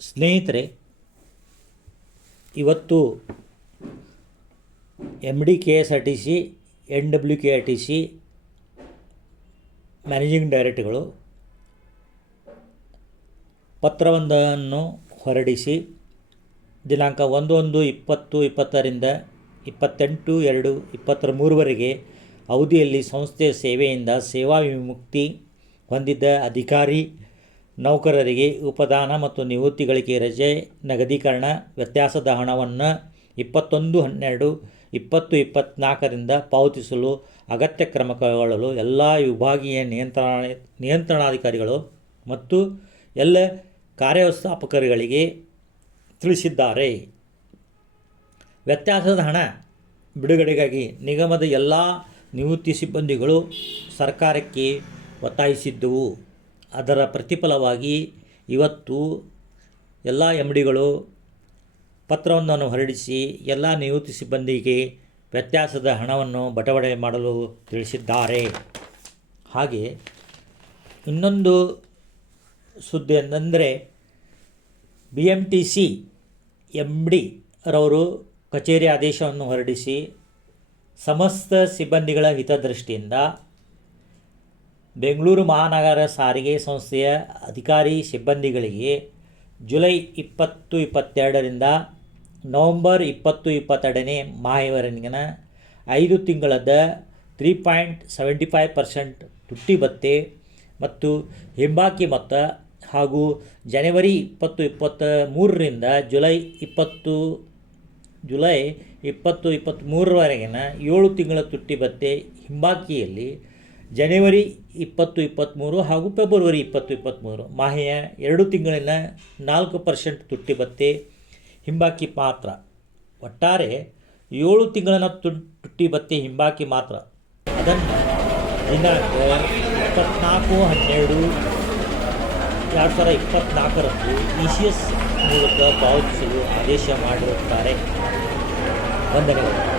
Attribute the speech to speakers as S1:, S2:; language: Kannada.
S1: ಸ್ನೇಹಿತರೆ, ಇವತ್ತು M D K S R T C N W K R T C managing ಡೈರೆಕ್ಟ್ಗಳು ಪತ್ರವೊಂದನ್ನು ಹೊರಡಿಸಿ ದಿನಾಂಕ ಒಂದು ಒಂದು ಇಪ್ಪತ್ತು ಇಪ್ಪತ್ತರಿಂದ ಇಪ್ಪತ್ತೆಂಟು ಎರಡು ಇಪ್ಪತ್ತರ ಮೂರುವರೆಗೆ ಅವಧಿಯಲ್ಲಿ ಸಂಸ್ಥೆಯ ಸೇವೆಯಿಂದ ಸೇವಾ ವಿಮುಕ್ತಿ ಹೊಂದಿದ್ದ ಅಧಿಕಾರಿ ನೌಕರರಿಗೆ ಉಪದಾನ ಮತ್ತು ನಿವೃತ್ತಿಗಳಿಗೆ ರಜೆ ನಗದೀಕರಣ ವ್ಯತ್ಯಾಸದ ಹಣವನ್ನು ಇಪ್ಪತ್ತೊಂದು ಹನ್ನೆರಡು ಇಪ್ಪತ್ತು ಇಪ್ಪತ್ತ್ನಾಲ್ಕರಿಂದ ಪಾವತಿಸಲು ಅಗತ್ಯ ಕ್ರಮ ಕೈಗೊಳ್ಳಲು ಎಲ್ಲ ವಿಭಾಗೀಯ ನಿಯಂತ್ರಣ ನಿಯಂತ್ರಣಾಧಿಕಾರಿಗಳು ಮತ್ತು ಎಲ್ಲ ಕಾರ್ಯವ್ಯವಸ್ಥಾಪಕರುಗಳಿಗೆ ತಿಳಿಸಿದ್ದಾರೆ. ವ್ಯತ್ಯಾಸದ ಹಣ ಬಿಡುಗಡೆಗಾಗಿ ನಿಗಮದ ಎಲ್ಲ ನಿವೃತ್ತಿ ಸಿಬ್ಬಂದಿಗಳು ಸರ್ಕಾರಕ್ಕೆ ಒತ್ತಾಯಿಸಿದ್ದವು. ಅದರ ಪ್ರತಿಫಲವಾಗಿ ಇವತ್ತು ಎಲ್ಲ ಎಂ ಡಿಗಳು ಪತ್ರವೊಂದನ್ನು ಹೊರಡಿಸಿ ಎಲ್ಲ ನಿವೃತ್ತಿ ಸಿಬ್ಬಂದಿಗೆ ವ್ಯತ್ಯಾಸದ ಹಣವನ್ನು ಬಟವಡೆ ಮಾಡಲು ತಿಳಿಸಿದ್ದಾರೆ. ಹಾಗೆ ಇನ್ನೊಂದು ಸುದ್ದಿ ಅಂತಂದರೆ B M T C M D ರವರು ಕಚೇರಿ ಆದೇಶವನ್ನು ಹೊರಡಿಸಿ ಸಮಸ್ತ ಸಿಬ್ಬಂದಿಗಳ ಹಿತದೃಷ್ಟಿಯಿಂದ ಬೆಂಗಳೂರು ಮಹಾನಗರ ಸಾರಿಗೆ ಸಂಸ್ಥೆಯ ಅಧಿಕಾರಿ ಸಿಬ್ಬಂದಿಗಳಿಗೆ ಜುಲೈ ಇಪ್ಪತ್ತು ಇಪ್ಪತ್ತೆರಡರಿಂದ ನವಂಬರ್ ಇಪ್ಪತ್ತು ಇಪ್ಪತ್ತೆರಡನೇ ಮಾಹೆವರೆಗಿನ ಐದು ತಿಂಗಳದ three point seventy five percent ತುಟ್ಟಿ ಭತ್ತೆ ಮತ್ತು ಹಿಂಬಾಕಿ ಮೊತ್ತ ಹಾಗೂ ಜನವರಿ ಇಪ್ಪತ್ತು ಇಪ್ಪತ್ತ ಮೂರರಿಂದ ಜುಲೈ ಇಪ್ಪತ್ತು ಜುಲೈ ಇಪ್ಪತ್ತು ಇಪ್ಪತ್ತ್ಮೂರರವರೆಗಿನ ಏಳು ತಿಂಗಳ ತುಟ್ಟಿ ಭತ್ತೆ ಹಿಂಬಾಕಿಯಲ್ಲಿ ಜನವರಿ ಇಪ್ಪತ್ತು ಇಪ್ಪತ್ತ್ಮೂರು ಹಾಗೂ ಫೆಬ್ರವರಿ ಇಪ್ಪತ್ತು ಇಪ್ಪತ್ತ್ಮೂರು. ಮಾಹೆಯ ಎರಡು ತಿಂಗಳಿನ ನಾಲ್ಕು ಪರ್ಸೆಂಟ್ ತುಟ್ಟಿ ಭತ್ತೆ, ಹಿಂಬಾಕಿ ಮಾತ್ರ. ಒಟ್ಟಾರೆ ಏಳು ತಿಂಗಳಿನ ತುಟ್ಟಿ ಭತ್ತೆ, ಹಿಂಬಾಕಿ ಮಾತ್ರ. ಅದನ್ನು ದಿನಾಂಕ ಇಪ್ಪತ್ನಾಲ್ಕು, ಹನ್ನೆರಡು, ಎರಡು ಸಾವಿರ ಇಪ್ಪತ್ತ್ನಾಲ್ಕರಂದು ಇ ಸಿ ಎಸ್ ಮೂಲಕ ಪಾವತಿಸಲು ಆದೇಶ ಮಾಡಿರುತ್ತಾರೆ. ವಂದನೆಗಳು.